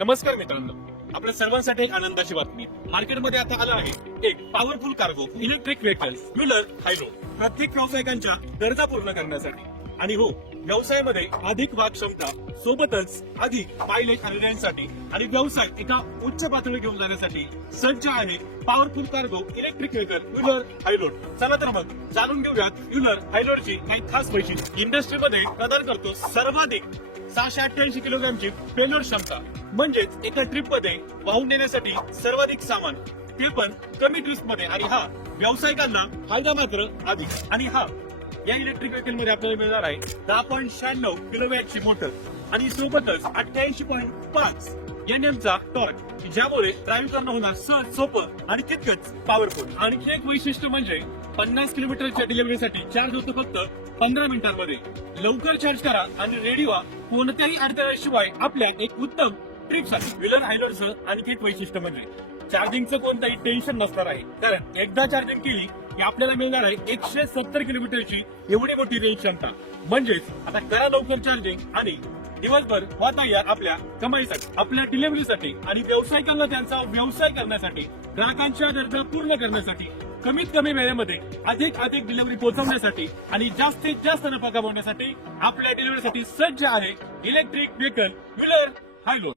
नमस्कार मित्रांनो, आपल्या सर्वांसाठी एक आनंदाची बातमी. मार्केटमध्ये आता आलं आहे एक powerful cargo electric vehicle Euler HiLoad. प्रत्येक व्यावसायिकांच्या गरजा पूर्ण करण्यासाठी आणि हो, व्यवसायामध्ये अधिक वाढ क्षमता सोबतच अधिक मायलेज आणि रेंजसाठी आणि व्यवसाय एका उच्च पातळीवर घेऊन जाण्यासाठी सज्ज आहे powerful cargo electric vehicle Euler HiLoad. चला तर मग जाणून घेऊयात म्युलर हायलोडची काही खास वैशिष्ट्ये. इंडस्ट्रीमध्ये प्रदान करतो सर्वाधिक 688 किलोग्रामची पेलोड क्षमता, म्हणजेच एका ट्रिप मध्ये वाहून नेण्यासाठी सर्वाधिक सामान, ते पण कमी ट्रिप्स मध्ये. आणि हा व्यावसायिकांना फायदा मात्र अधिक. आणि हा या इलेक्ट्रिक व्हेकल मध्ये आपल्याला मिळणार आहे 10.96 किलोवॅटची मोटर आणि सोबतच 88.5 NM चा टॉर्क, ज्यामुळे ड्राईव्ह करणं होणार सहज, सोपं आणि तितकंच पॉवरफुल. आणखी एक वैशिष्ट्य म्हणजे 50 किलोमीटरच्या डिलिव्हरीसाठी चार्ज होतो फक्त 15 मिनिटांमध्ये. लवकर चार्ज करा आणि रेडी व्हा कोणत्याही अडथळ्याशिवाय आपल्या एक उत्तम ट्रिपसाठी. व्हीलर हायलोडचं आणखी एक वैशिष्ट्य म्हणजे चार्जिंगचं कोणताही टेन्शन नसणार आहे, कारण एकदा चार्जिंग केली की आपल्याला मिळणार आहे 170 किलोमीटरची एवढी मोठी रेंज क्षमता. म्हणजेच आता करा लवकर चार्जिंग आणि दिवसभर वाता या आपल्या कमाईसाठी, आपल्या डिलिव्हरीसाठी आणि व्यावसायिकांना त्यांचा व्यवसाय करण्यासाठी, ग्राहकांच्या गरजा पूर्ण करण्यासाठी, कमीत कमी वेळेमध्ये अधिक डिलिव्हरी पोहोचवण्यासाठी आणि जास्तीत जास्त नफा कमवण्यासाठी आपल्या डिलिव्हरीसाठी सज्ज आहे इलेक्ट्रिक व्हेकल व्हीलर हायलोड.